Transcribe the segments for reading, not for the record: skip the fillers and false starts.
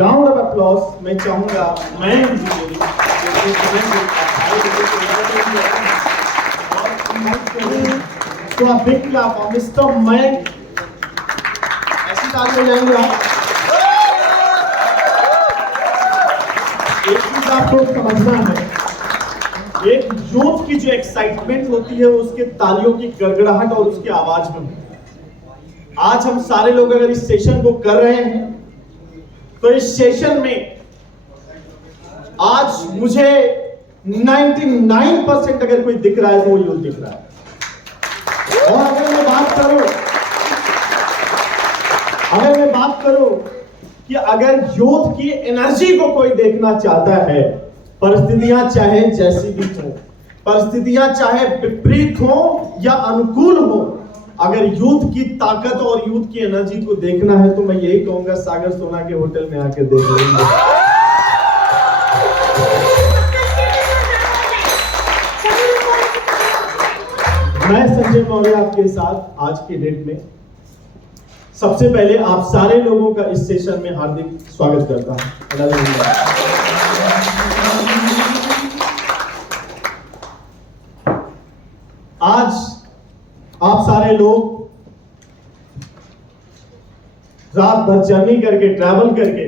Round of applause मैं चाहूंगा मयंक जी के लिए। थोड़ा big clap for mister Mayank. ऐसी ताली हो जाएंगे आप। एक चीज आपको समझना है, एक यूथ की जो एक्साइटमेंट होती है वो उसके तालियों की गड़गड़ाहट और उसकी आवाज में होती है। आज हम सारे लोग अगर इस सेशन को कर रहे हैं तो इस सेशन में आज मुझे 99% अगर कोई दिख रहा है तो वो यूथ दिख रहा है। और अगर मैं बात करूं कि अगर यूथ की एनर्जी को कोई देखना चाहता है, परिस्थितियां चाहे जैसी भी हो, परिस्थितियां चाहे विपरीत हो या अनुकूल हो, अगर यूथ की ताकत और यूथ की एनर्जी को देखना है तो मैं यही कहूंगा सागर सोना के होटल में आके देख लेंगे। मैं संजय मौर्य आपके साथ आज की डेट में सबसे पहले आप सारे लोगों का इस सेशन में हार्दिक स्वागत करता हूं। आज आप सारे लोग रात भर जर्नी करके, ट्रैवल करके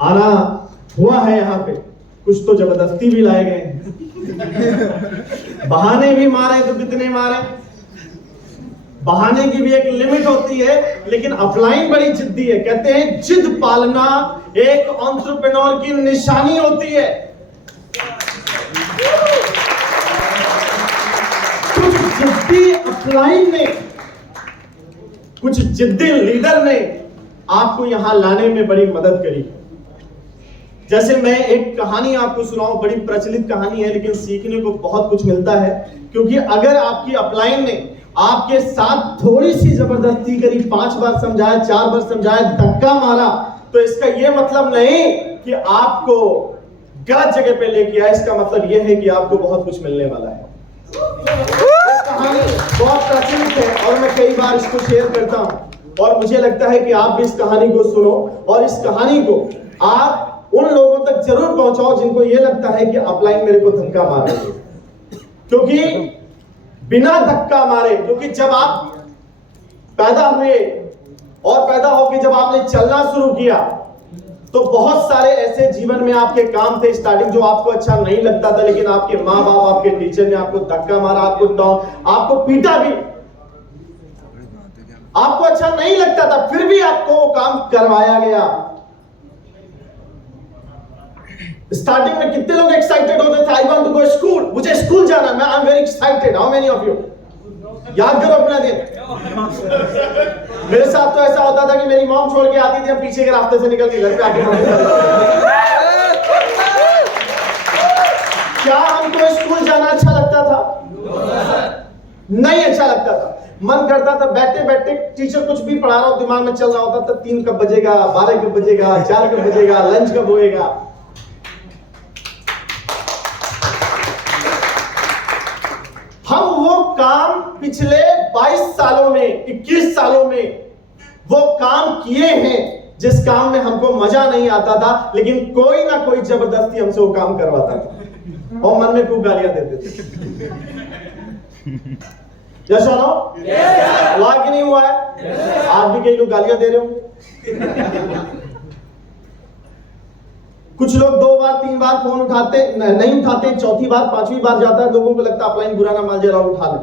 आना हुआ है यहाँ पे। कुछ तो जबरदस्ती भी लाए गए हैं। बहाने भी मारे तो कितने मारे। बहाने की भी एक लिमिट होती है, लेकिन अपलाइन बड़ी जिद्दी है। कहते हैं जिद पालना एक एंटरप्रेन्योर की निशानी होती है। जिद्दी अपलाइन ने, कुछ जिद्दी लीडर ने आपको यहां लाने में बड़ी मदद करी। जैसे मैं एक कहानी आपको सुनाऊं, बड़ी प्रचलित कहानी है लेकिन सीखने को बहुत कुछ मिलता है। क्योंकि अगर आपकी अपलाइन ने आपके साथ थोड़ी सी जबरदस्ती करी, 5 बार समझाया, 4 बार समझाया, धक्का मारा, तो इसका यह मतलब नहीं कि आपको गलत जगह पे लेके आया। इसका मतलब यह है कि आपको बहुत कुछ मिलने वाला है। कहानी बहुत प्रचलित है और मैं कई बार इसको शेयर करता हूं और मुझे लगता है कि आप भी इस कहानी को सुनो और इस कहानी को आप उन लोगों तक जरूर पहुंचाओ जिनको ये लगता है कि अपलाइन मेरे को धक्का मार रही है। क्योंकि बिना धक्का मारे, क्योंकि जब आप पैदा हुए और पैदा होकर जब आपने चलना शुरू किया तो बहुत सारे ऐसे जीवन में आपके काम थे स्टार्टिंग जो आपको अच्छा नहीं लगता था, लेकिन आपके माँ बाप, आपके टीचर ने आपको धक्का मारा, आपको पीटा भी, आपको अच्छा नहीं लगता था, फिर भी आपको वो काम करवाया गया। स्टार्टिंग में कितने लोग एक्साइटेड होते थे, I want to go school, मुझे स्कूल जाना है, I am very excited. How many of you याद करो अपना दिन। मेरे साथ तो ऐसा होता था कि मेरी मॉम छोड़ के आती थी, पीछे के रास्ते से निकल के घर पे आके क्या हमको स्कूल जाना अच्छा लगता था? नहीं अच्छा लगता था। मन करता था बैठे बैठे टीचर कुछ भी पढ़ा रहा हो, दिमाग में चल रहा होता था 3 कब बजेगा, 12 कब बजेगा, 4 कब बजेगा, लंच कब होएगा। हम वो काम पिछले 22 सालों में, 21 सालों में वो काम किए हैं जिस काम में हमको मजा नहीं आता था, लेकिन कोई ना कोई जबरदस्ती हमसे वो काम करवाता था और मन में खूब गालियां देते थे। यस और नो? हुआ कि नहीं हुआ है? आज भी कई लोग गालियां दे रहे हो। कुछ लोग 2 बार 3 बार फोन उठाते नहीं उठाते, 4थी बार 5वीं बार जाता है, लोगों को लगता है अपलाइन बुरा ना मान जरा उठा ले।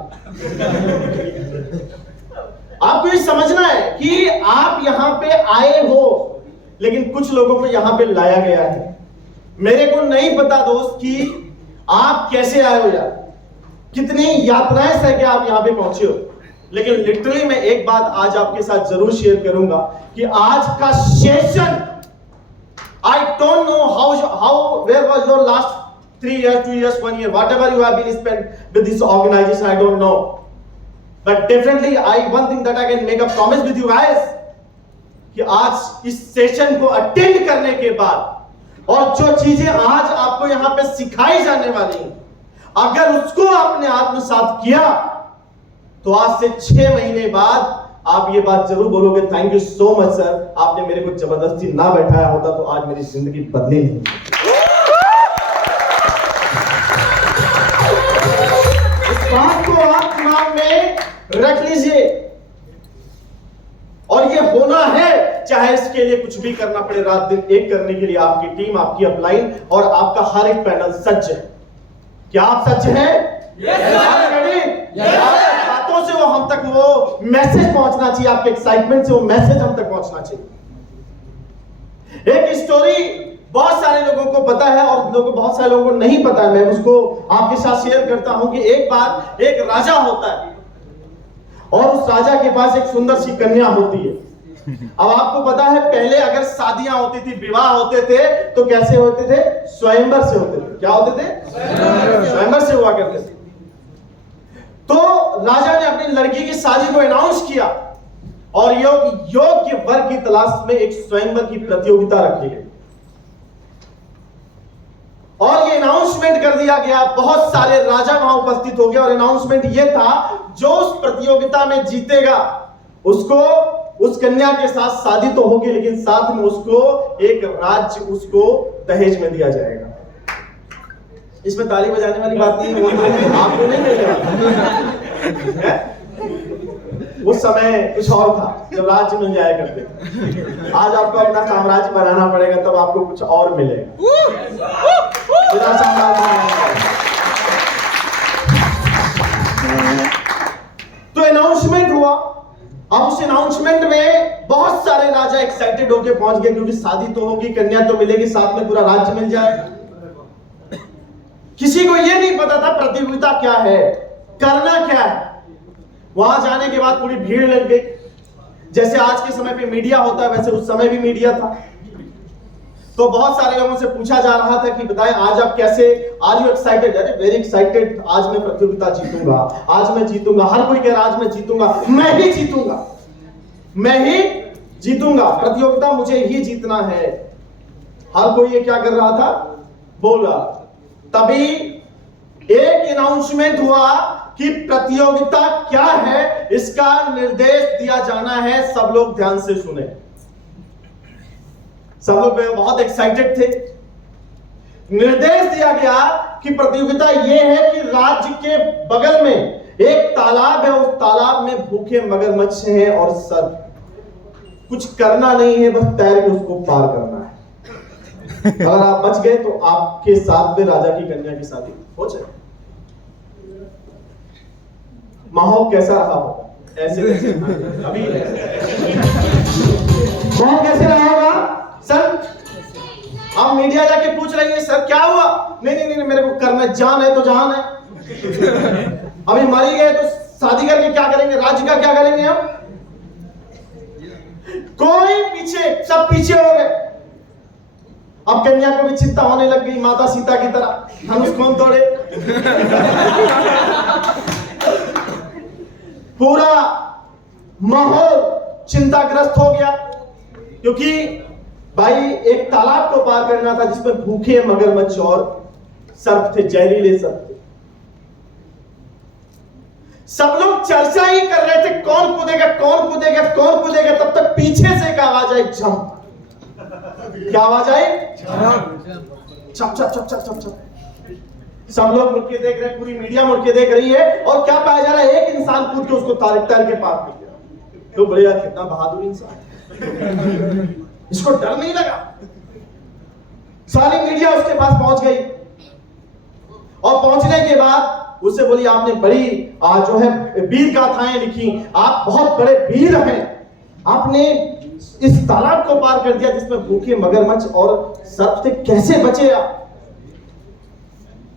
आपको ये समझना है कि आप यहां पे आए हो, लेकिन कुछ लोगों को यहां पे लाया गया है। मेरे को नहीं पता दोस्त कि आप कैसे आए हो यार, कितनी यात्राएं सह के आप यहां पे पहुंचे हो, लेकिन लिटरली मैं एक बात आज आपके साथ जरूर शेयर करूंगा कि आज का session, I don't know where was your last 3 years, 2 years, 1 year, whatever you have been spent with this organization, I don't know. But definitely, one thing that I can make a promise with you guys, कि आज इस session को attend करने के बाद और जो चीजें आज आपको यहाँ पे सिखाई जाने वाली हैं, अगर उसको आपने आत्मसात किया तो आज से 6 महीने बाद आप ये बात जरूर बोलोगे, thank you so much sir, आपने मेरे को जबरदस्ती ना बैठाया होता तो आज मेरी जिंदगी बदली नहीं। इस बात को आप दिमाग में रख लीजिए, और ये होना है, चाहे इसके लिए कुछ भी करना पड़े। रात दिन एक करने के लिए आपकी टीम, आपकी अपलाइन और आपका हर एक पैनल सच है। क्या आप सच हैं? बातों से वो हम तक वो मैसेज पहुंचना चाहिए, आपके एक्साइटमेंट से वो मैसेज हम तक पहुंचना चाहिए। एक स्टोरी बहुत सारे लोगों को पता है और बहुत सारे लोगों को नहीं पता है, मैं उसको आपके साथ शेयर करता हूं कि एक बार एक राजा होता है और उस राजा के पास एक सुंदर सी कन्या होती है। अब आपको पता है पहले अगर शादियां होती थी, विवाह होते थे तो कैसे होते थे? स्वयंवर से होते थे। क्या होते थे? स्वयंवर से हुआ करते थे। तो राजा ने अपनी लड़की की शादी को अनाउंस किया और योग्य वर की तलाश में एक स्वयंवर की प्रतियोगिता रखी गई और ये अनाउंसमेंट कर दिया गया। बहुत सारे राजा वहां उपस्थित हो गए और अनाउंसमेंट ये था, जो उस प्रतियोगिता में जीतेगा उसको उस कन्या के साथ शादी तो होगी, लेकिन साथ में उसको एक राज्य उसको दहेज में दिया जाएगा। इसमें ताली बजाने वाली बात नहीं है, वो तो आपको नहीं मिलेगा। उस समय कुछ और था जब राज्य मिल जाया करते थे। आज आपको अपना साम्राज्य बनाना पड़ेगा, तब आपको कुछ और मिलेगा। तो अनाउंसमेंट हुआ। अब उस अनाउंसमेंट में बहुत सारे राजा एक्साइटेड होके पहुंच गए, क्योंकि शादी तो होगी, कन्या तो मिलेगी, साथ में पूरा राज्य मिल जाएगा। किसी को यह नहीं पता था प्रतियोगिता क्या है, करना क्या है। वहां जाने के बाद पूरी भीड़ लग गई। जैसे आज के समय पे मीडिया होता है, वैसे उस समय भी मीडिया था। तो बहुत सारे लोगों से पूछा जा रहा था कि बताएं आज आप कैसे, आर यू एक्साइटेड? अरे वेरी एक्साइटेड, आज मैं प्रतियोगिता जीतूंगा, आज मैं जीतूंगा। हर कोई कह रहा आज मैं जीतूंगा, मैं ही जीतूंगा, मैं ही जीतूंगा, प्रतियोगिता मुझे ही जीतना है। हर कोई ये क्या कर रहा था? बोल रहा। तभी एक अनाउंसमेंट हुआ कि प्रतियोगिता क्या है, इसका निर्देश दिया जाना है। सब लोग ध्यान से सुने। सब लोग बहुत एक्साइटेड थे। निर्देश दिया गया कि प्रतियोगिता यह है कि राज्य के बगल में एक तालाब है, उस तालाब में भूखे मगरमच्छ हैं और सर्प। कुछ करना नहीं है, बस तैर के उसको पार करना है। अगर आप बच गए तो आपके साथ में राजा की कन्या की शादी हो जाए। माहौल कैसा रहा होगा? ऐसे अभी माहौल कैसे रहा होगा? सर आप मीडिया जाके पूछ रही है, सर क्या हुआ? नहीं नहीं नहीं, मेरे को करना, जान है तो जान है। अभी मरी गए तो शादी करके क्या करेंगे? राज्य का क्या करेंगे हम? कोई पीछे, सब पीछे हो गए। अब कन्या को भी चिंता होने लग गई, माता सीता की तरह, धनुष कौन तोड़े। पूरा माहौल चिंताग्रस्त हो गया, क्योंकि भाई एक तालाब को पार करना था जिसमें भूखे मगरमच्छ और सर्प थे, जहरीले सर्प थे। सब लोग चर्चा ही कर रहे थे, कौन कूदेगा कौन कूदेगा कौन कूदेगा। तब तक पीछे से एक आवाज आई, जंप। क्या आवाज आई? छप छप छप छप छप छप। सब लोग मुड़ के देख रहे हैं, पूरी मीडिया मुड़ के देख रही है, और क्या पाया जा रहा है? एक इंसान कूद के उसको तार के पार कर गया। तो बढ़िया, कितना बहादुर इंसान, इसको डर नहीं लगा। सारी मीडिया उसके पास पहुंच गई और पहुंचने के बाद उससे बोली, आपने बड़ी जो है वीर गाथाएं लिखी, आप बहुत बड़े वीर हैं, आपने इस तालाब को पार कर दिया जिसमें भूखे मगरमच्छ और सर्प थे, कैसे बचे आप?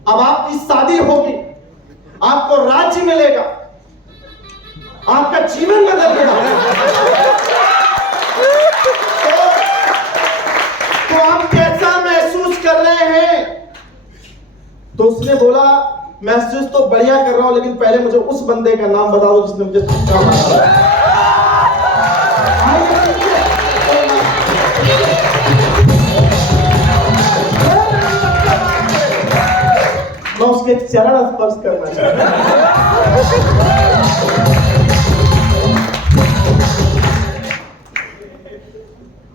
अब आपकी शादी होगी, आपको राज्य मिलेगा, आपका जीवन बदल गया। तो आप कैसा महसूस कर रहे हैं? तो उसने बोला, महसूस तो बढ़िया कर रहा हूं, लेकिन पहले मुझे उस बंदे का नाम बता दो जिसने मुझे धक्का मारा। मैं उसके चरण स्पर्श करना चाहता हूं।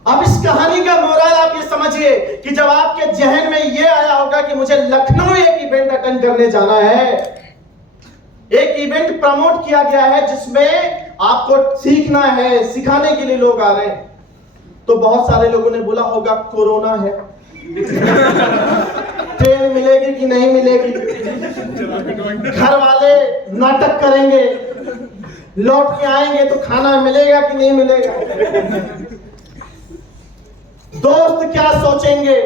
अब इस कहानी का मोरल आप ये समझिए कि जब आपके जहन में ये आया होगा कि मुझे लखनऊ एक इवेंट अटेंड करने जाना है, एक इवेंट प्रमोट किया गया है जिसमें आपको सीखना है, सिखाने के लिए लोग आ रहे हैं, तो बहुत सारे लोगों ने बोला होगा कोरोना है, ट्रेन मिलेगी कि नहीं मिलेगी, घर वाले नाटक करेंगे, लौट के आएंगे तो खाना मिलेगा कि नहीं मिलेगा, दोस्त क्या सोचेंगे।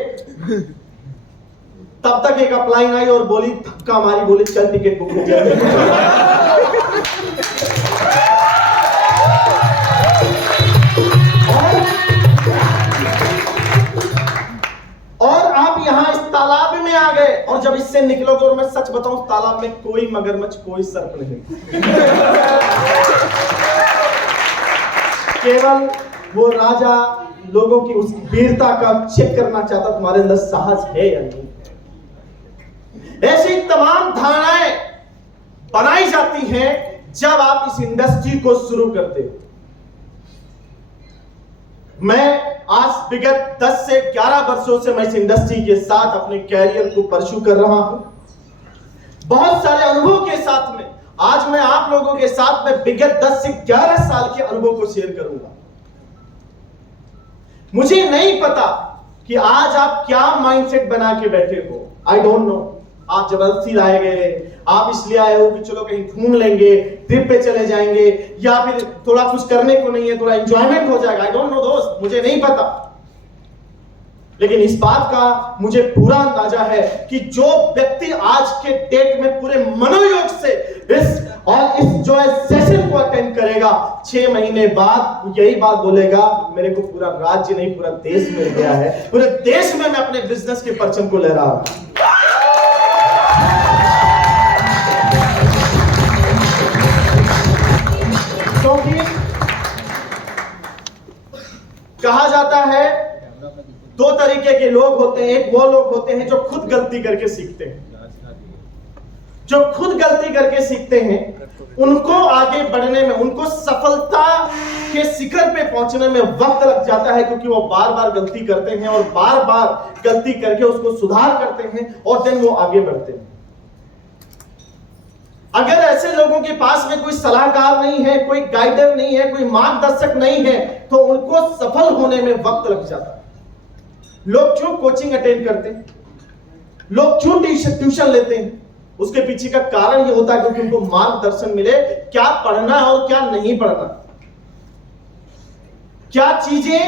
तब तक एक अपलाइन आई और बोली, धक्का मारी, बोली चल टिकट बुक हो गया। और आप यहां इस तालाब में आ गए, और जब इससे निकलोगे, और मैं सच बताऊं, तालाब में कोई मगरमच्छ, कोई सर्प नहीं, केवल वो राजा लोगों की उस वीरता का चेक करना चाहता, तुम्हारे अंदर साहस है या नहीं। ऐसी तमाम धारणाएं बनाई जाती हैं जब आप इस इंडस्ट्री को शुरू करते हो। मैं आज विगत 10 से 11 वर्षों से मैं इस इंडस्ट्री के साथ अपने कैरियर को परस्यू कर रहा हूं, बहुत सारे अनुभव के साथ में। आज मैं आप लोगों के साथ में विगत 10 से 11 साल के अनुभव को शेयर करूंगा। मुझे नहीं पता कि आज आप क्या माइंडसेट बना के बैठे हो, आई डोंट नो। आप जबरदस्ती लाए गए, आप इसलिए आए हो कि चलो कहीं घूम लेंगे, ट्रिप पे चले जाएंगे, या फिर थोड़ा कुछ करने को नहीं है, थोड़ा एंजॉयमेंट हो जाएगा, आई डोंट नो दोस्त, मुझे नहीं पता। लेकिन इस बात का मुझे पूरा अंदाजा है कि जो व्यक्ति आज के डेट में पूरे मनोयोग से इस जो सेशन को अटेंड करेगा, 6 महीने बाद यही बात बोलेगा, मेरे को पूरा राज्य नहीं पूरा देश मिल गया है, पूरे देश में मैं अपने बिजनेस के परचम को लहरा रहा हूं। क्योंकि कहा जाता है 2 तरीके के लोग होते हैं। एक वो लोग होते हैं जो खुद गलती करके सीखते हैं, जो खुद गलती करके सीखते हैं, उनको आगे बढ़ने में, उनको सफलता के शिखर पे पहुंचने में वक्त लग जाता है, क्योंकि वो बार बार गलती करते हैं और बार बार गलती करके उसको सुधार करते हैं और देन वो आगे बढ़ते हैं। अगर ऐसे लोगों के पास में कोई सलाहकार नहीं है, कोई गाइडर नहीं है, कोई मार्गदर्शक नहीं है, तो उनको सफल होने में वक्त लग जाता है। लोग क्यों कोचिंग अटेंड करते हैं, लोग क्यों ट्यूशन लेते हैं, उसके पीछे का कारण ये होता है क्योंकि उनको मार्गदर्शन मिले, क्या पढ़ना है और क्या नहीं पढ़ना, क्या चीजें,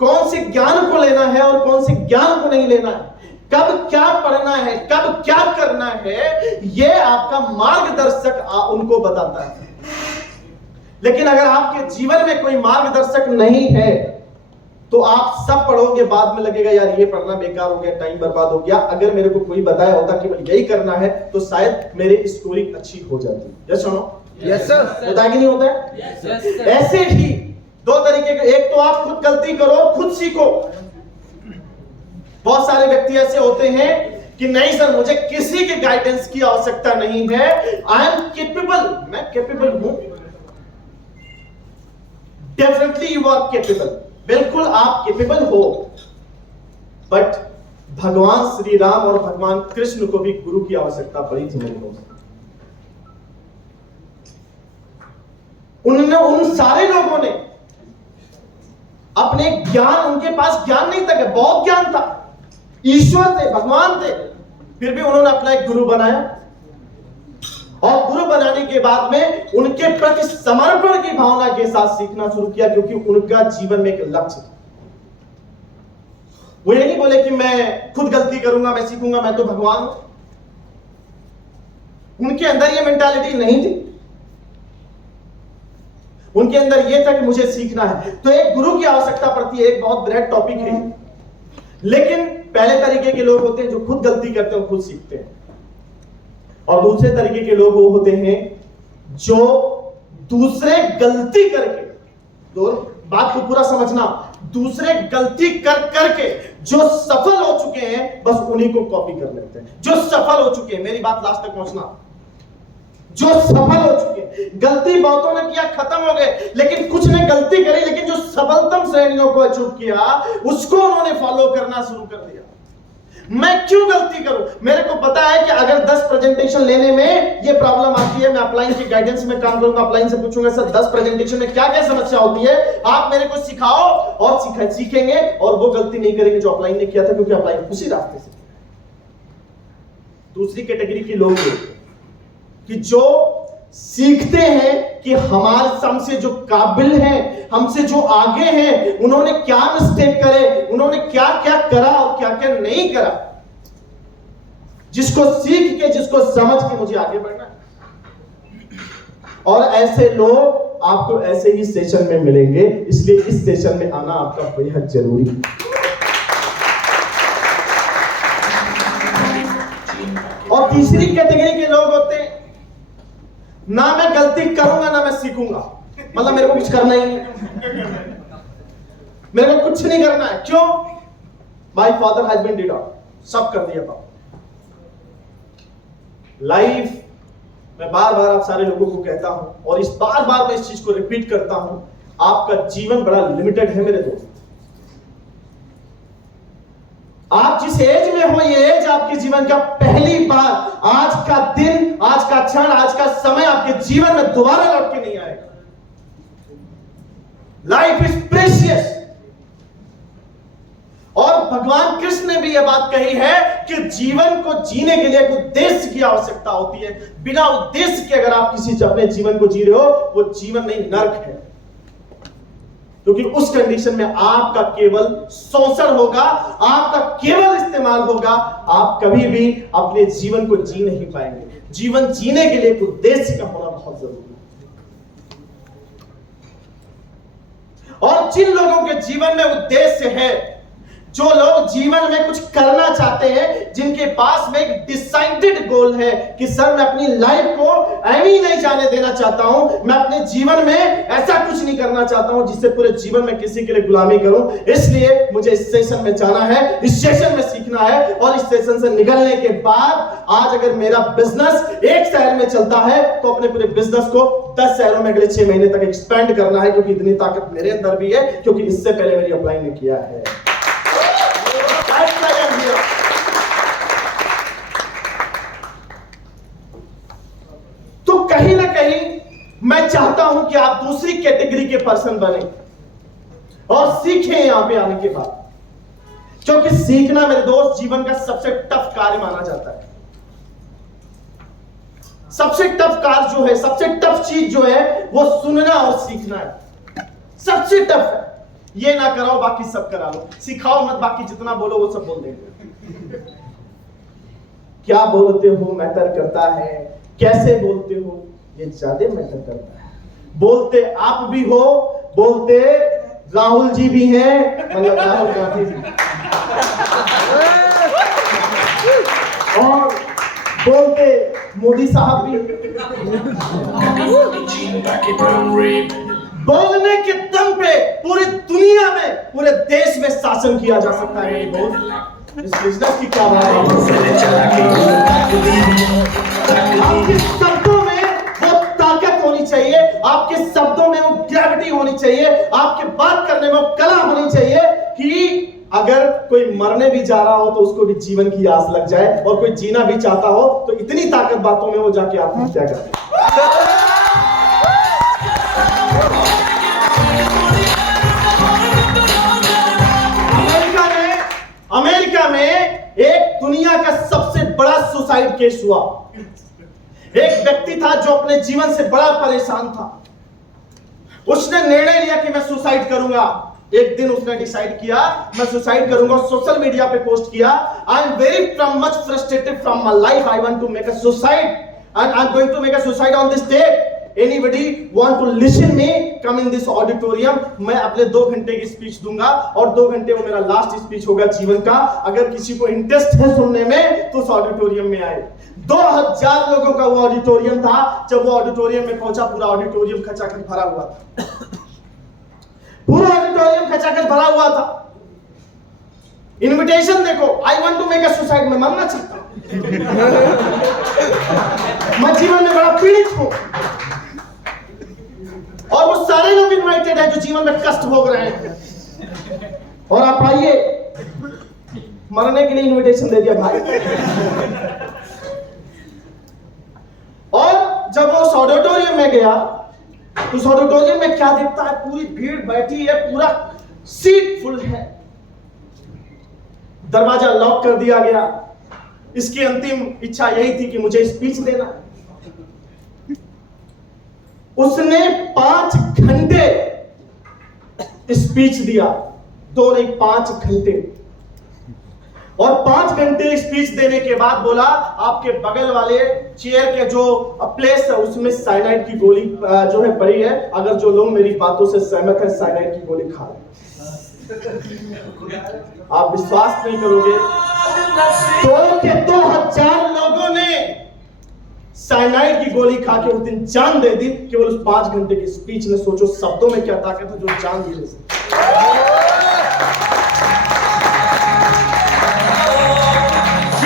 कौन से ज्ञान को लेना है और कौन से ज्ञान को नहीं लेना है, कब क्या पढ़ना है, कब क्या करना है, यह आपका मार्गदर्शक उनको बताता है। लेकिन अगर आपके जीवन में कोई मार्गदर्शक नहीं है तो आप सब पढ़ोगे, बाद में लगेगा यार ये पढ़ना बेकार हो गया, टाइम बर्बाद हो गया। अगर मेरे को कोई बताया होता कि यही करना है तो शायद मेरी स्कोरिंग अच्छी हो जाती। यस सुनो, यस सर, होता है कि नहीं होता है? Yes sir. ऐसे ही 2 तरीके के, एक तो आप खुद गलती करो, खुद सीखो। बहुत सारे व्यक्ति ऐसे होते हैं कि नहीं सर, मुझे किसी के गाइडेंस की आवश्यकता नहीं है, आई एम केपेबल, मैं केपेबल हूं। डेफिनेटली यू आर केपेबल, बिल्कुल आप केपेबल हो, बट भगवान श्री राम और भगवान कृष्ण को भी गुरु की आवश्यकता पड़ी थी मेरे दोस्त। उन सारे लोगों ने अपने ज्ञान, उनके पास ज्ञान नहीं था, बहुत ज्ञान था, ईश्वर थे, भगवान थे, फिर भी उन्होंने अपना एक गुरु बनाया, और गुरु बनाने के बाद में उनके प्रति समर्पण की भावना के साथ सीखना शुरू किया, क्योंकि उनका जीवन में एक लक्ष्य था। वो ये नहीं बोले कि मैं खुद गलती करूंगा, मैं सीखूंगा, मैं तो भगवान हूं। उनके अंदर ये मेंटालिटी नहीं थी, उनके अंदर ये था कि मुझे सीखना है। तो एक गुरु की आवश्यकता पड़ती है, एक बहुत ब्रॉड टॉपिक है। लेकिन पहले तरीके के लोग होते हैं जो खुद गलती करते हैं, खुद सीखते हैं, और दूसरे तरीके के लोग वो होते हैं जो दूसरे गलती करके, दोनों बात को पूरा समझना, दूसरे गलती कर करके जो सफल हो चुके हैं बस उन्हीं को कॉपी कर लेते हैं। जो सफल हो चुके हैं, मेरी बात लास्ट तक पहुंचना, जो सफल हो चुके। गलती बहुतों ने किया, खत्म हो गए, लेकिन कुछ ने गलती करी, लेकिन जो सफलतम श्रेणियों को अचीव किया उसको उन्होंने फॉलो करना शुरू कर दिया। मैं क्यों गलती करूं? मेरे को पता है कि अगर 10 प्रेजेंटेशन लेने में ये प्रॉब्लम आती है, मैं अपलाइन की गाइडेंस में काम करूंगा, अपलाइन से पूछूंगा सर 10 प्रेजेंटेशन में क्या क्या समस्या होती है, आप मेरे को सिखाओ और सीखेंगे और वो गलती नहीं करेंगे जो अपलाइन ने किया था, क्योंकि अपलाइन उसी रास्ते से। दूसरी कैटेगरी के लोग कि जो सीखते हैं कि हमारे हमसे जो काबिल हैं, हमसे जो आगे हैं, उन्होंने क्या मिस्टेक करे, उन्होंने क्या क्या करा और क्या क्या नहीं करा, जिसको सीख के, जिसको समझ के मुझे आगे बढ़ना है। और ऐसे लोग आपको ऐसे ही सेशन में मिलेंगे, इसलिए इस सेशन में आना आपका बेहद जरूरी है। और तीसरी कैटेगरी के लोग होते हैं, ना मैं गलती करूंगा ना मैं सीखूंगा, मतलब मेरे को कुछ करना ही नहीं, मेरे को कुछ नहीं करना है। क्यों? My father has been did all, सब कर दिया पापा। लाइफ, मैं बार बार आप सारे लोगों को कहता हूं और इस बार बार मैं इस चीज को रिपीट करता हूं, आपका जीवन बड़ा लिमिटेड है मेरे दोस्त। आप जिस एज में हो, ये एज आपके जीवन का पहली बार, आज का दिन, आज का क्षण, आज का समय आपके जीवन में दोबारा लौट के नहीं आएगा। Life is precious. और भगवान कृष्ण ने भी यह बात कही है कि जीवन को जीने के लिए एक उद्देश्य की आवश्यकता होती है। बिना उद्देश्य के अगर आप किसी अपने जीवन को जी रहे हो, वो जीवन नहीं, नर्क है। क्योंकि उस कंडीशन में आपका केवल शोषण होगा, आपका केवल इस्तेमाल होगा, आप कभी भी अपने जीवन को जी नहीं पाएंगे। जीवन जीने के लिए एक उद्देश्य का होना बहुत जरूरी है। और जिन लोगों के जीवन में उद्देश्य है, जो लोग जीवन में कुछ करना चाहते हैं, जिनके पास में एक डिसाइडेड गोल है कि सर मैं अपनी लाइफ को ऐवी नहीं जाने देना चाहता हूं, मैं अपने जीवन में ऐसा कुछ नहीं करना चाहता हूं जिससे पूरे जीवन में किसी के लिए गुलामी करूं, इसलिए मुझे इस सेशन में जाना है, इस सेशन में सीखना है, और इस सेशन से निकलने के बाद आज अगर मेरा बिजनेस एक शहर में चलता है तो अपने पूरे बिजनेस को 10 शहरों में अगले 6 महीने तक एक्सपेंड करना है, क्योंकि इतनी ताकत मेरे अंदर भी है, क्योंकि इससे पहले मेरी अपलाइन ने किया है। तो कहीं ना कहीं मैं चाहता हूं कि आप दूसरी कैटेगरी के पर्सन बने और सीखें यहां पे आने के बाद, क्योंकि सीखना मेरे दोस्त जीवन का सबसे टफ कार्य माना जाता है। सबसे टफ कार्य जो है, सबसे टफ चीज जो है वो सुनना और सीखना है। सबसे टफ है। ये ना कराओ बाकी सब करा लो, सिखाओ मत, बाकी जितना बोलो वो सब बोल देंगे। क्या बोलते हो मैटर करता है, कैसे बोलते हो ये ज्यादा मैटर करता है। बोलते आप भी हो, बोलते राहुल जी भी हैं, मतलब राहुल गांधी जी, और बोलते मोदी साहब भी। बोलने के दम पे पूरी दुनिया में, पूरे देश में शासन किया जा सकता है। मेरी दोस्त, इस बिजनेस की क्या बात है। आपके शब्दों में वो ताकत होनी चाहिए, आपके शब्दों में वो ग्रेविटी होनी चाहिए, आपके बात करने में वो कला होनी चाहिए कि अगर कोई मरने भी जा रहा हो तो उसको भी जीवन की आस लग जाए, और कोई जीना भी चाहता हो तो इतनी ताकत बातों में वो जाके आत्महत्या करे। अमेरिका में एक दुनिया का सबसे बड़ा सुसाइड केस हुआ। एक व्यक्ति था जो अपने जीवन से बड़ा परेशान था। उसने निर्णय लिया कि मैं सुसाइड करूंगा। एक दिन उसने डिसाइड किया मैं सुसाइड करूंगा, सोशल मीडिया पे पोस्ट किया, I am very much frustrated from my life, I want to make a suicide and I am going to make a suicide on this day. Anybody want to listen me? Come in this auditorium. मैं अपने 2 घंटे की speech दूंगा और 2 घंटे वो मेरा last speech होगा जीवन का। अगर किसी को इंटरेस्ट है सुनने में तो उस ऑडिटोरियम में आए। 2000 लोगों का वो ऑडिटोरियम था। जब वो ऑडिटोरियम में पहुंचा, पूरा ऑडिटोरियम खचाखच भरा हुआ था। पूरा ऑडिटोरियम खचाखच भरा हुआ था। इनविटेशन देखो, I want to make a suicide, मैं मरना चाहता हूं। मैं जीवन में बड़ा पीड़ित हूं, और वो सारे लोग इनवाइटेड हैं जो जीवन में कष्ट भोग रहे हैं, और आप आइए। मरने के लिए इनविटेशन दे दिया भाई। और जब वो ऑडिटोरियम में गया, तो उस ऑडिटोरियम में क्या दिखता है, पूरी भीड़ बैठी है, पूरा सीट फुल है, दरवाजा लॉक कर दिया गया। इसकी अंतिम इच्छा यही थी कि मुझे स्पीच देना। उसने 5 घंटे स्पीच दिया, 2 नहीं 5 घंटे। और 5 घंटे स्पीच देने के बाद बोला, आपके बगल वाले चेयर के जो प्लेस है उसमें साइनाइड की गोली जो है पड़ी है, अगर जो लोग मेरी बातों से सहमत है साइनाइड की गोली खा रहे। आप विश्वास नहीं करोगे, 2000 लोगों ने साइनाइड की गोली खा के उस दिन जान दे दी, केवल उस 5 घंटे की स्पीच ने। सोचो शब्दों में क्या ताकत है जो जान दे सकती।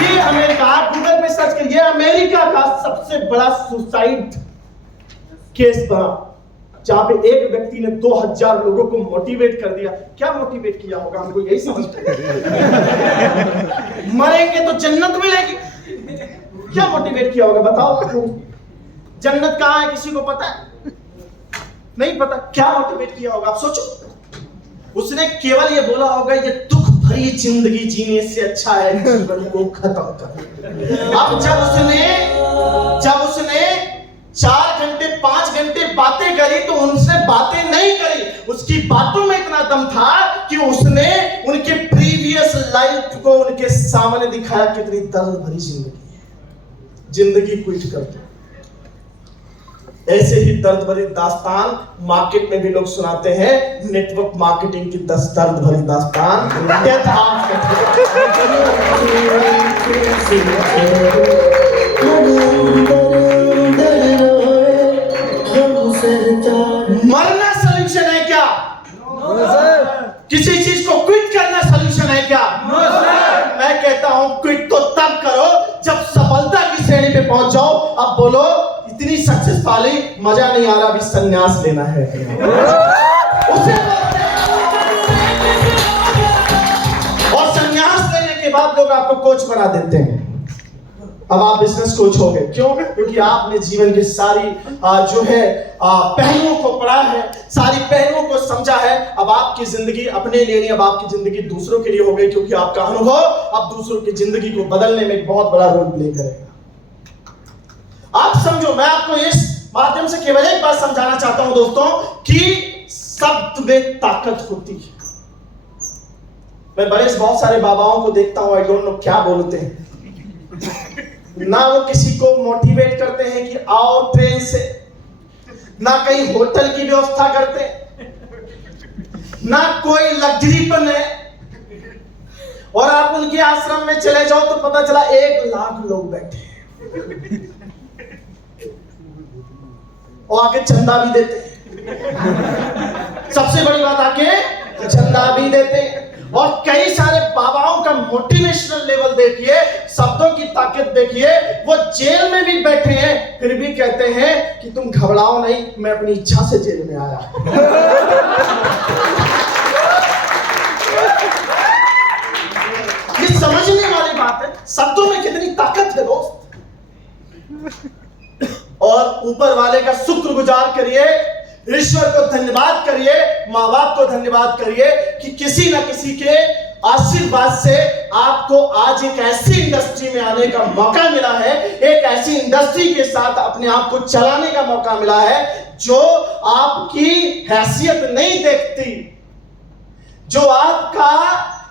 ये अमेरिका, आप गूगल पे सर्च करिए, अमेरिका का सबसे बड़ा सुसाइड केस बना, जहां पे एक व्यक्ति ने 2000 लोगों को मोटिवेट कर दिया। क्या मोटिवेट किया होगा, हमको यही समझते हैं। मरेंगे तो जन्नत मिलेगी, क्या मोटिवेट किया होगा बताओ। जन्नत कहां है किसी को पता है? नहीं पता। क्या मोटिवेट किया होगा आप सोचो। उसने केवल ये बोला होगा, ये दुख भरी जिंदगी जीने से अच्छा है जीवन को खत्म कर। अब जब उसने 4 घंटे 5 घंटे बातें करी, तो उनसे बातें नहीं करी, उसकी बातों में इतना दम था कि उसने उनके प्रीवियस लाइफ को उनके सामने दिखाया, कितनी दर्द भरी जिंदगी है, जिंदगी क्विट कर दो। ऐसे ही दर्द भरी दास्तान मार्केट में भी लोग सुनाते हैं, नेटवर्क मार्केटिंग की 10 दर्द भरी दास्तान। मरना सॉल्यूशन है क्या? किसी चीज को क्विट करना सॉल्यूशन है क्या? मैं कहता हूं क्विट तो तब करो जब सफलता की श्रेणी पे पहुंच जाओ। अब बोलो, इतनी सक्सेस पाली, मजा नहीं आ रहा, अभी संन्यास लेना है। उसे और संन्यास लेने के बाद लोग आपको कोच बना देते हैं। अब आप बिजनेस कोच हो गए, क्यों? क्योंकि आपने जीवन के सारी जो है पहलुओं को पढ़ा है, सारी पहलुओं को समझा है। अब आपकी जिंदगी अपने लिए नहीं, अब आपकी जिंदगी दूसरों के लिए हो गई, क्योंकि आपका अनुभव अब दूसरों की जिंदगी को बदलने में एक बहुत बड़ा रोल प्ले करेगा। आप समझो, मैं आपको इस माध्यम से केवल एक बात समझाना चाहता हूं दोस्तों, कि शब्द में ताकत होती है। मैं बहुत सारे बाबाओं को देखता हूं, आई डोंट नो क्या बोलते हैं, ना वो किसी को मोटिवेट करते हैं कि आओ ट्रेन से, ना कहीं होटल की व्यवस्था करते, ना कोई लग्जरीपन है। और आप उनके आश्रम में चले जाओ तो पता चला 1 लाख लोग बैठे हैं, और आके चंदा भी देते हैं। सबसे बड़ी बात, आके चंदा भी देते हैं। और कई सारे बाबाओं का मोटिवेशनल लेवल देखिए, शब्दों की ताकत देखिए। वो जेल में भी बैठे हैं, फिर भी कहते हैं कि तुम घबराओ नहीं, मैं अपनी इच्छा से जेल में आया। ये समझने वाली बात है, शब्दों में कितनी ताकत है दोस्त। और ऊपर वाले का शुक्रगुजार करिए, ईश्वर को धन्यवाद करिए, माँ बाप को धन्यवाद करिए कि किसी न किसी के आशीर्वाद से आपको आज एक ऐसी इंडस्ट्री में आने का मौका मिला है, एक ऐसी इंडस्ट्री के साथ अपने आप को चलाने का मौका मिला है जो आपकी हैसियत नहीं देखती, जो आपका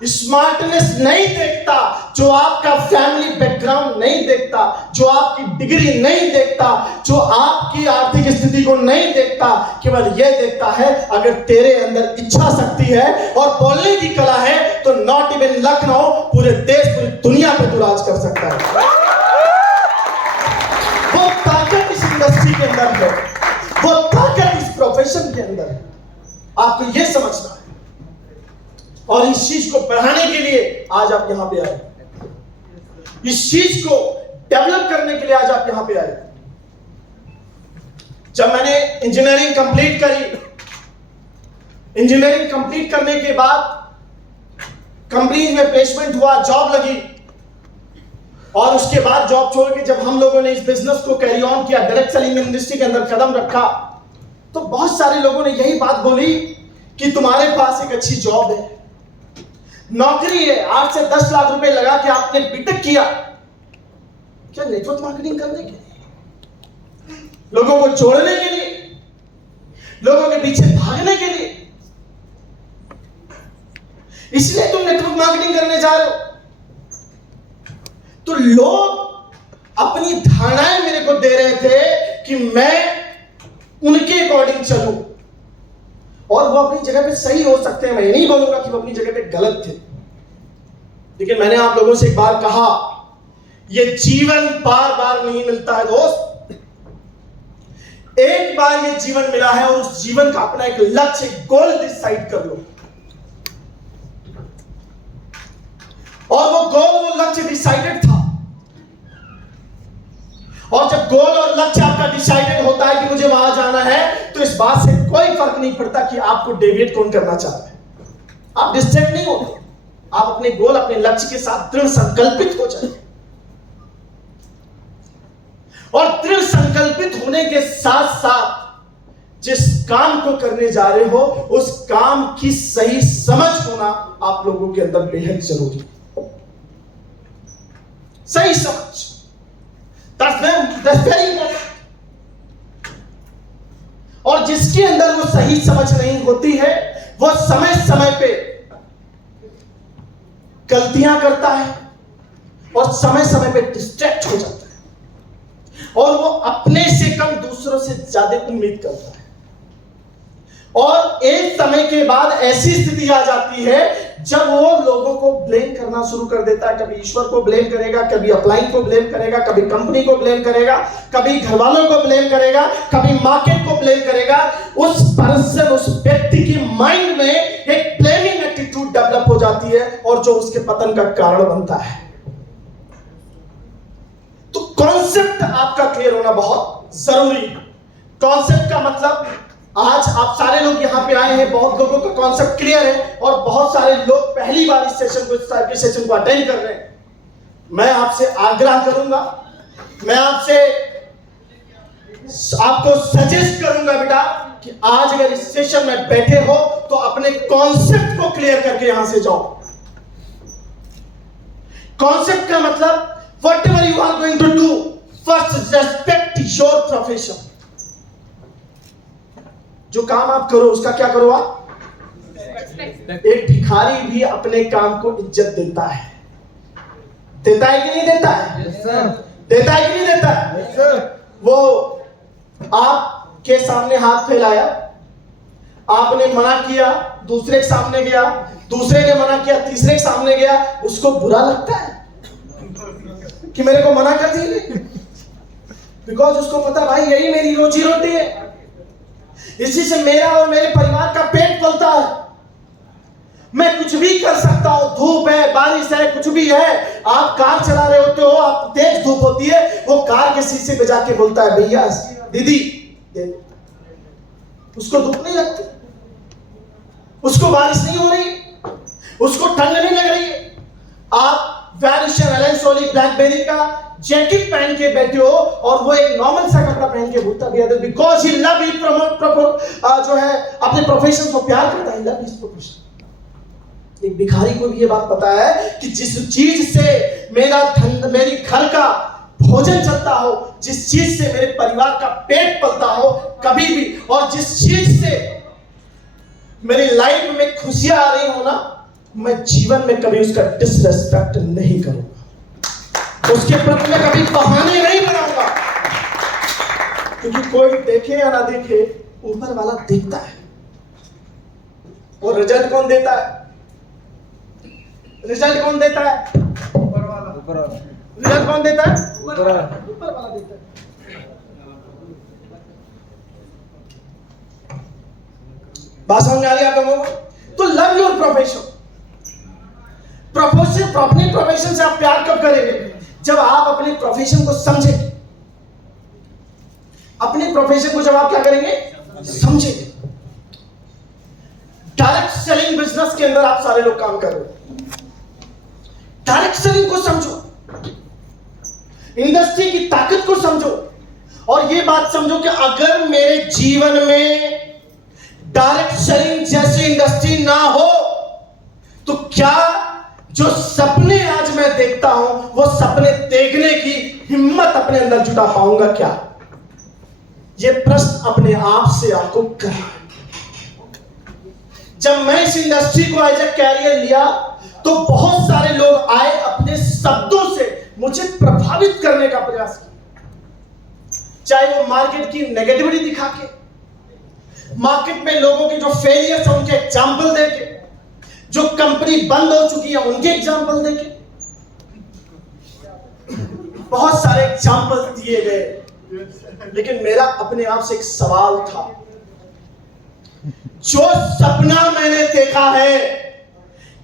स्मार्टनेस नहीं देखता, जो आपका फैमिली बैकग्राउंड नहीं देखता, जो आपकी डिग्री नहीं देखता, जो आपकी आर्थिक स्थिति को नहीं देखता, केवल यह देखता है अगर तेरे अंदर इच्छा शक्ति है और बोलने की कला है तो नॉट इवन लखनऊ, पूरे देश पूरी दुनिया पे तू राज कर सकता है। वो ताकत इस इंडस्ट्री के अंदर है, वो ताकत इस प्रोफेशन के अंदर है। आपको यह समझना है, और इस चीज को बढ़ाने के लिए आज आप यहां पे आए। इस चीज को डेवलप करने के लिए आज आप यहां पे आए। जब मैंने इंजीनियरिंग कंप्लीट करी, इंजीनियरिंग कंप्लीट करने के बाद कंपनीज में प्लेसमेंट हुआ, जॉब लगी, और उसके बाद जॉब छोड़ के जब हम लोगों ने इस बिजनेस को कैरी ऑन किया, डायरेक्ट सेलिंग इंडस्ट्री के अंदर कदम रखा, तो बहुत सारे लोगों ने यही बात बोली कि तुम्हारे पास एक अच्छी जॉब है, नौकरी है, 8 से 10 लाख रुपए लगा के आपने बीटेक किया, क्या नेटवर्क मार्केटिंग करने के लिए, लोगों को जोड़ने के लिए, लोगों के पीछे भागने के लिए, इसलिए तुम नेटवर्क मार्केटिंग करने जा रहे हो। तो लोग अपनी धारणाएं मेरे को दे रहे थे कि मैं उनके अकॉर्डिंग चलूं, और वो अपनी जगह पे सही हो सकते हैं, मैं ये नहीं बोलूंगा कि वो अपनी जगह पे गलत थे, लेकिन मैंने आप लोगों से एक बार कहा, ये जीवन बार बार नहीं मिलता है दोस्त, एक बार ये जीवन मिला है और उस जीवन का अपना एक लक्ष्य, गोल डिसाइड कर लो, और वो गोल, वो लक्ष्य डिसाइडेड था। और जब गोल और लक्ष्य आपका डिसाइडेड होता है कि मुझे वहां जाना है, तो इस बात से कोई फर्क नहीं पड़ता कि आपको डेविएट कौन करना चाहता है, आप डिस्ट्रैक्ट नहीं होते, आप अपने गोल, अपने लक्ष्य के साथ दृढ़ संकल्पित हो जाए, और दृढ़ संकल्पित होने के साथ साथ जिस काम को करने जा रहे हो उस काम की सही समझ होना आप लोगों के अंदर बेहद जरूरी है। सही समझ, that's very important। और जिसके अंदर वो सही समझ नहीं होती है, वो समय समय पे गलतियां करता है और समय समय पे डिस्ट्रैक्ट हो जाता है, और वो अपने से कम दूसरों से ज्यादा उम्मीद करता है, और एक समय के बाद ऐसी स्थिति आ जाती है जब वो लोगों को ब्लेम करना शुरू कर देता है, कभी ईश्वर को ब्लेम करेगा, कभी अपलाइन को ब्लेम करेगा, कभी कंपनी को ब्लेम करेगा, कभी घर वालों को ब्लेम करेगा, कभी मार्केट को ब्लेम करेगा। उस पर्सन, उस व्यक्ति की माइंड में एक ब्लेमिंग एटीट्यूड डेवलप हो जाती है, और जो उसके पतन का कारण बनता है। तो कॉन्सेप्ट आपका क्लियर होना बहुत जरूरी है। कॉन्सेप्ट का मतलब, आज आप सारे लोग यहां पे आए हैं, बहुत लोगों का कॉन्सेप्ट क्लियर है, और बहुत सारे लोग पहली बार इस सेशन को अटेंड कर रहे हैं। मैं आपसे आग्रह करूंगा, मैं आपको सजेस्ट करूंगा बेटा कि आज अगर इस सेशन में बैठे हो तो अपने कॉन्सेप्ट को क्लियर करके यहां से जाओ। कॉन्सेप्ट का मतलब, whatever you are going to do, first respect your profession। जो काम आप करो उसका क्या करो आप? एक भिखारी भी अपने काम को इज्जत देता है, देता है कि नहीं देता है? देता है कि नहीं देता है? वो आपके सामने हाथ फैलाया, आपने मना किया, दूसरे के सामने गया, दूसरे ने मना किया, तीसरे के सामने गया, उसको बुरा लगता है कि मेरे को मना कर दिए, बिकॉज उसको पता भाई यही मेरी रोजी रोटी है, इसी से मेरा और मेरे परिवार का पेट पलता है, मैं कुछ भी कर सकता हूं, धूप है, बारिश है, कुछ भी है। आप कार चला रहे होते हो, आप तेज धूप होती है, वो कार के शीशे पे जाके बोलता है भैया दीदी दे, उसको धूप नहीं लगती, उसको बारिश नहीं हो रही, उसको ठंड नहीं लग रही है। आप वैनिशन एलन सोली ब्लैकबेरी का जैकेट पहन के बैठे हो और वो एक नॉर्मल सा कपड़ा पहन के घूमता भी है, बिकॉज ही लव ही जो है अपने प्रोफेशन को प्यार करता है, लव हिज प्रोफेशन। एक भिखारी को भी ये बात पता है कि जिस चीज से मेरा धन, मेरी घर का भोजन चलता हो, जिस चीज से मेरे परिवार का पेट पलता हो कभी भी, और जिस चीज से मेरी लाइफ में खुशियां आ रही हो ना, मैं जीवन में कभी उसका डिसरेस्पेक्ट नहीं करूंगा, उसके प्रति में कभी बहाने नहीं बनाऊंगा, क्योंकि कोई देखे या ना देखे ऊपर वाला देखता है, और रिजल्ट कौन देता है? रिजल्ट कौन देता है? ऊपर वाला। रिजल्ट कौन देता है? ऊपर वाला देता है। बात समझ आ रही है आप लोगों को? तो लव योर प्रोफेशन। अपने प्रोफेशन से आप प्यार कब करेंगे? जब आप अपने प्रोफेशन को समझेंगे, अपने प्रोफेशन को जब आप क्या करेंगे, समझेंगे। डायरेक्ट सेलिंग बिजनेस के अंदर आप सारे लोग काम कर रहे हो, डायरेक्ट सेलिंग को समझो, इंडस्ट्री की ताकत को समझो, और ये बात समझो कि अगर मेरे जीवन में डायरेक्ट सेलिंग जैसी इंडस्ट्री ना हो तो क्या जो सपने आज मैं देखता हूं वो सपने देखने की हिम्मत अपने अंदर जुटा पाऊंगा क्या? ये प्रश्न अपने आप से आपको करना है। जब मैं इस इंडस्ट्री को एज ए कैरियर लिया तो बहुत सारे लोग आए, अपने शब्दों से मुझे प्रभावित करने का प्रयास किया, चाहे वो मार्केट की नेगेटिविटी दिखा के, मार्केट में लोगों के जो फेलियर्स हैं उनके एग्जाम्पल देके, जो कंपनी बंद हो चुकी है उनके एग्जाम्पल देके, बहुत सारे एग्जाम्पल दिए गए। लेकिन मेरा अपने आप से एक सवाल था, जो सपना मैंने देखा है,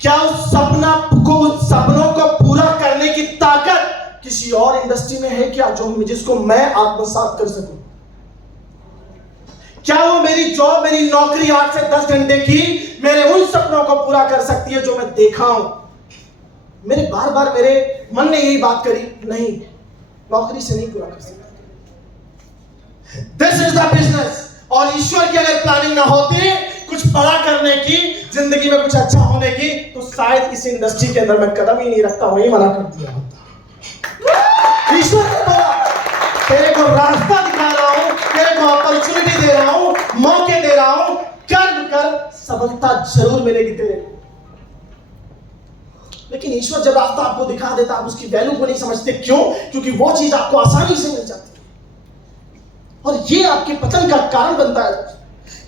क्या उस सपनों को पूरा करने की ताकत किसी और इंडस्ट्री में है क्या, जिसको मैं आत्मसात कर सकूं? क्या वो मेरी जॉब, मेरी नौकरी 8 से 10 घंटे की मेरे उन सपनों को पूरा कर सकती है जो मैं देखा हूं? मेरे बार बार मेरे मन ने यही बात करी, नहीं, नौकरी से नहीं पूरा कर सकता। This is the business. और ईश्वर की अगर प्लानिंग ना होती कुछ बड़ा करने की, जिंदगी में कुछ अच्छा होने की, तो शायद इस इंडस्ट्री के अंदर मैं कदम ही नहीं रखता, वही मना कर दिया होता। ईश्वर ने बोला, तेरे को रास्ता दिखा रहा हूं, तेरे को अपॉर्चुनिटी दे रहा हूं, मौके दे रहा हूं, कर्म कर, सफलता जरूर मिलेगी तेरे को। लेकिन ईश्वर जब रास्ता आपको दिखा देता, आप उसकी वैल्यू को नहीं समझते। क्यों? क्योंकि वो चीज आपको आसानी से मिल जाती है, और ये आपके पतन का कारण बनता है,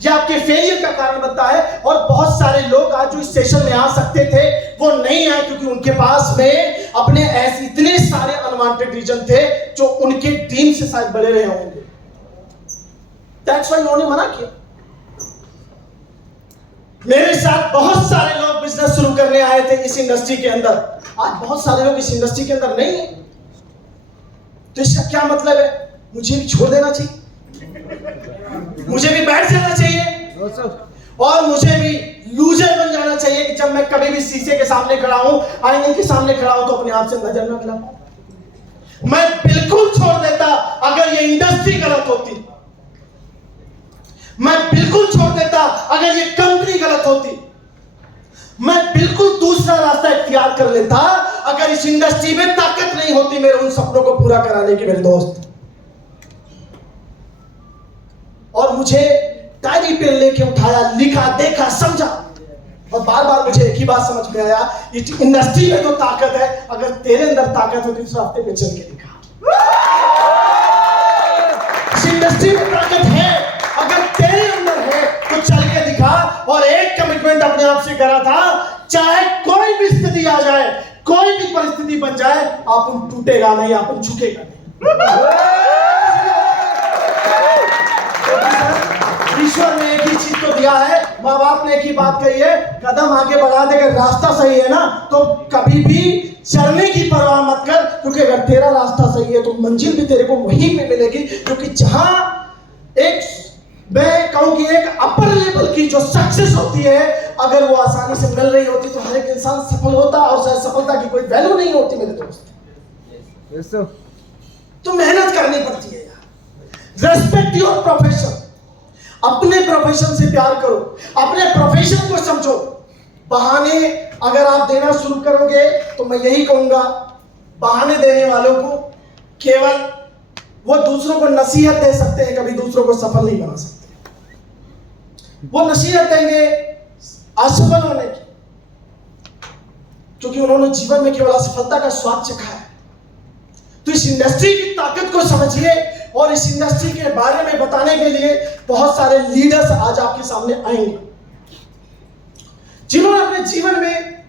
ये आपके फेलियर का कारण बनता है। और बहुत सारे लोग आज जो इस सेशन में आ सकते थे वो नहीं आए, क्योंकि उनके पास में अपने ऐसे इतने सारे अनवांटेड रीजन थे जो उनके टीम से शायद बड़े रहे होंगे। दैट्स व्हाई उन्होंने मना किया। मेरे साथ बहुत सारे लोग बिजनेस शुरू करने आए थे इस इंडस्ट्री के अंदर, आज बहुत सारे लोग इस इंडस्ट्री के अंदर नहीं है। तो इसका क्या मतलब है? मुझे भी छोड़ देना चाहिए, मुझे भी बैठ जाना चाहिए, और मुझे भी लूजर बन जाना चाहिए कि जब मैं कभी भी शीशे के सामने खड़ा हूं, आईने के सामने खड़ा हूं, तो अपने आप से नजर न मिला। मैं बिल्कुल छोड़ देता अगर ये इंडस्ट्री गलत होती, मैं बिल्कुल छोड़ देता अगर ये कंपनी गलत होती, मैं बिल्कुल दूसरा रास्ता इख्तियार कर लेता अगर इस इंडस्ट्री में ताकत नहीं होती मेरे उन सपनों को पूरा कराने की। मेरे दोस्त, और मुझे डायरी पे लेके उठाया, लिखा, देखा, समझा, और बार बार मुझे एक ही बात समझ में आया, इस इंडस्ट्री में तो ताकत है, अगर तेरे अंदर ताकत होती तो रास्ते पे चल के दिखा। इस इंडस्ट्री में ताकत है, अगर तेरे अंदर है तो चल के दिखा। और एक कमिटमेंट अपने आप से करा था, चाहे कोई भी स्थिति आ जाए, कोई भी परिस्थिति बन जाए, आप टूटेगा नहीं, आप झुकेगा नहीं। ईश्वर ने एक ही चीज तो दिया है, माँ बाप ने एक ही बात कही है, कदम आगे बढ़ा दे, अगर रास्ता सही है ना तो कभी भी चलने की परवाह मत कर, क्योंकि अगर तेरा रास्ता सही है तो मंजिल भी तेरे को वहीं पे मिलेगी। क्योंकि जहां एक, मैं कहूं कि एक अपर लेवल की जो सक्सेस होती है, अगर वो आसानी से मिल रही होती तो हर एक इंसान सफल होता, और शायद सफलता की कोई वैल्यू नहीं होती मेरे दोस्त। तो मेहनत करनी पड़ती है यार। रेस्पेक्ट योर प्रोफेशन, अपने प्रोफेशन से प्यार करो, अपने प्रोफेशन को समझो। बहाने अगर आप देना शुरू करोगे तो मैं यही कहूंगा, बहाने देने वालों को केवल वो दूसरों को नसीहत दे सकते हैं, कभी दूसरों को सफल नहीं बना सकते। वो नसीहत देंगे असफल होने की, क्योंकि उन्होंने जीवन में केवल असफलता का स्वाद चखा है। तो इस इंडस्ट्री की ताकत को समझिए, और इस इंडस्ट्री के बारे में बताने के लिए बहुत सारे लीडर्स आज आपके सामने आएंगे, जिन्होंने अपने जीवन में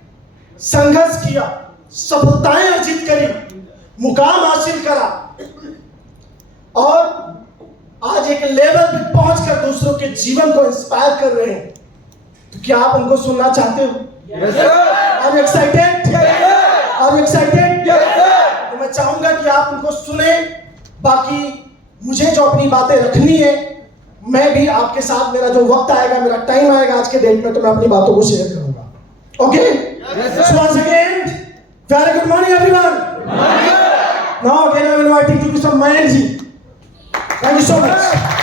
संघर्ष किया, सफलताएं अर्जित करी, मुकाम हासिल करा, और आज एक लेवल पे पहुंचकर दूसरों के जीवन को इंस्पायर कर रहे हैं। तो क्या आप उनको सुनना चाहते हो? Are you excited? Are you excited? तो मैं चाहूंगा सुने। बाकी मुझे जो अपनी बातें रखनी है, मैं भी आपके साथ, मेरा जो वक्त आएगा, मेरा टाइम आएगा आज के डेट में, तो मैं अपनी बातों को शेयर करूंगा। Okay? So once again, very good morning everyone. Now again I'm inviting to Mr. Mayank ji. Thank you so much.